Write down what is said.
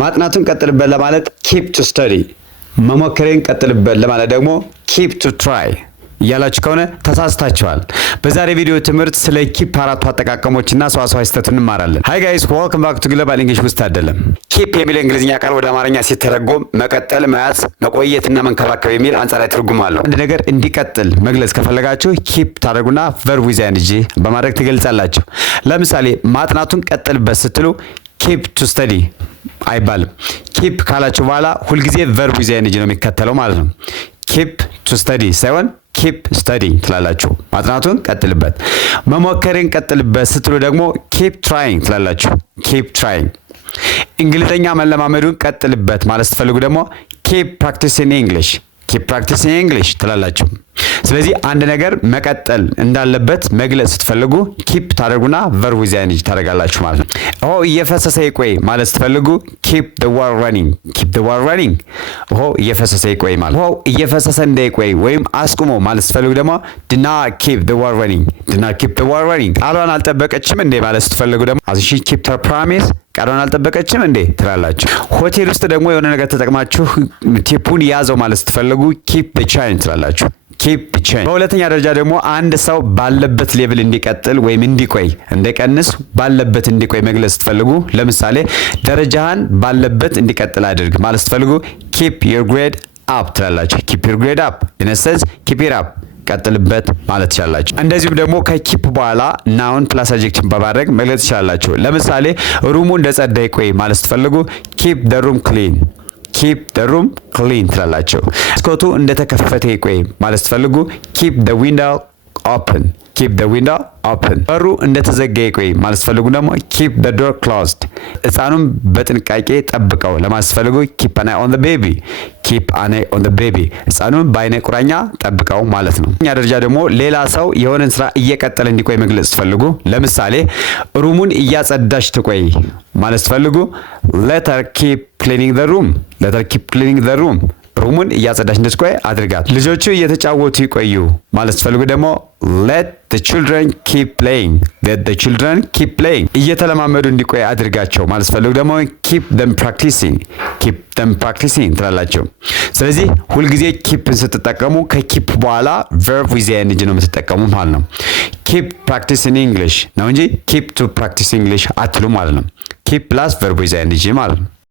ማጥናቱን ቀጥልበት ለማለት keep to study፣ መሞከሬን ቀጥልበት ለማለት ደግሞ keep to try እያላችሁ ከሆነ ተሳስታችኋል። በዛሬ ቪዲዮ ትምህርት ስለ ኪፕ አራቱ አጠቃቀሞችና ሰዋሰዋዊ ስህተቱን እንማራለን። ሃይ ጋይስ ዌልካም ባክ ቱ ግሎባል እንግሊሽ ውስጥ አይደለም። ኪፕ የሚለው እንግሊዝኛ ቃል ወደ አማርኛ ሲተረጎም መቀጠል፣ መያዝ፣ መቆየትና መንከባከብ የሚል አንጻራዊ ትርጉም አለው። አንድ ነገር እንዲቀጥል መግለጽ ከፈለጋችሁ ኪፕ ታደርጉና verb with ing በማድረግ ትገልጻላችሁ። ለምሳሌ ማጥናቱን ቀጥልበት ስትሉ keep to study አይባልም። ኪፕ ካላችሁ በኋላ ሁልጊዜ verb with ing ነው የሚከተለው ማለት ነው። keep to study ሳይሆን keep studying ትላላችሁ። ማጥናቱን ቀጥልበት። መሞከርን ቀጥልበት ስትሉ ደግሞ keep trying ትላላችሁ። keep trying። እንግሊዘኛ መለማመዱን ቀጥልበት ማለት ስትፈልጉ ደግሞ keep practicing English keep practicing English ትላላችሁ። ስለዚህ አንድ ነገር መቀጠል እንዳለበት መግለጽ ስትፈልጉ keep ታደርጉና verb with ing ታደርጋላችሁ ማለት ነው። እየፈሰሰ ይቆይ ማለት ስትፈልጉ keep the water running keep the water running። እየፈሰሰ ይቆይ ማለት እየፈሰሰ እንዳይቆይ ወይም አስቁሞ ማለት ስትፈልጉ ደግሞ do not keep the water running do not keep the water running። ቃሏን አልጠበቀችም እንዴ ማለት ስትፈልጉ ደግሞ as she kept her promise ቃሏን አልጠበቀችም እንዴ ትላላችሁ። ሆቴል ውስጥ ደግሞ የሆነ ነገር ተጠቅማችሁ ቲፑን ያዘው ማለት ስትፈልጉ keep the change ትላላችሁ። keep the change። በሁለተኛ ደረጃ ደግሞ አንድ ሰው ባለበት ሌቭል እንዲቀጥል ወይም እንዲቆይ እንደቀንስ ባለበት እንዲቆይ መግለጽ ስትፈልጉ ለምሳሌ ደረጃህን ባለበት እንዲቀጥል አድርግ ማለት ስትፈልጉ keep your grade up ትላላችሁ። keep your grade up in a sense keep it up ቀጥልበት ማለት ትችላላችሁ። እንደዚሁም ደግሞ ከኪፕ በኋላ ናውን ፕላስ አድጀክቲቭ በማድረግ መግለጽ ትችላላችሁ። ለምሳሌ ሩሙ እንደጸዳ ይቆይ ማለት ስትፈልጉ keep the room clean keep the room clean ትላላችሁ። መስኮቱ እንደተከፈተ ይቆይ ማለት ስትፈልጉ keep the window open keep the window open። በሩ እንደተዘጋ ይቆይ ማለት ስትፈልጉ ደግሞ keep the door closed ሕፃኑን በጥንቃቄ ጠብቀው ለማለት ስትፈልጉ keep an eye on the baby keep an eye on the baby ሕፃኑን በአይነ ቁራኛ ጠብቀው ማለት ነው። እኛ ደረጃ ደግሞ ሌላ ሰው የሆነን ስራ እየቀጠለ እንዲቆይ መግለጽ ስትፈልጉ ለምሳሌ ሩሙን እያጸዳች ትቆይ ማለት ስትፈልጉ let her keep cleaning the room let her keep cleaning the room ሩሙን እያጸዳች እንድትቆይ አድርጋት። ልጆቹ እየተጫወቱ ይቆዩ ማለት ስትፈልጉ ደግሞ let the children keep playing let the children keep playing እየተለማመዱ እንዲቆይ አድርጋቸው ማለት ስትፈልጉ ደግሞ keep them practicing ትላላችሁ። ስለዚህ ሁልጊዜ keepን ስትጠቀሙ ከkeep በኋላ verb with ing ነው የምትጠቀሙ ማለት ነው። keep practicing English ነው እንጂ keep to practice English አትሉ ማለት ነው። keep plus verb with ing ማለት ነው።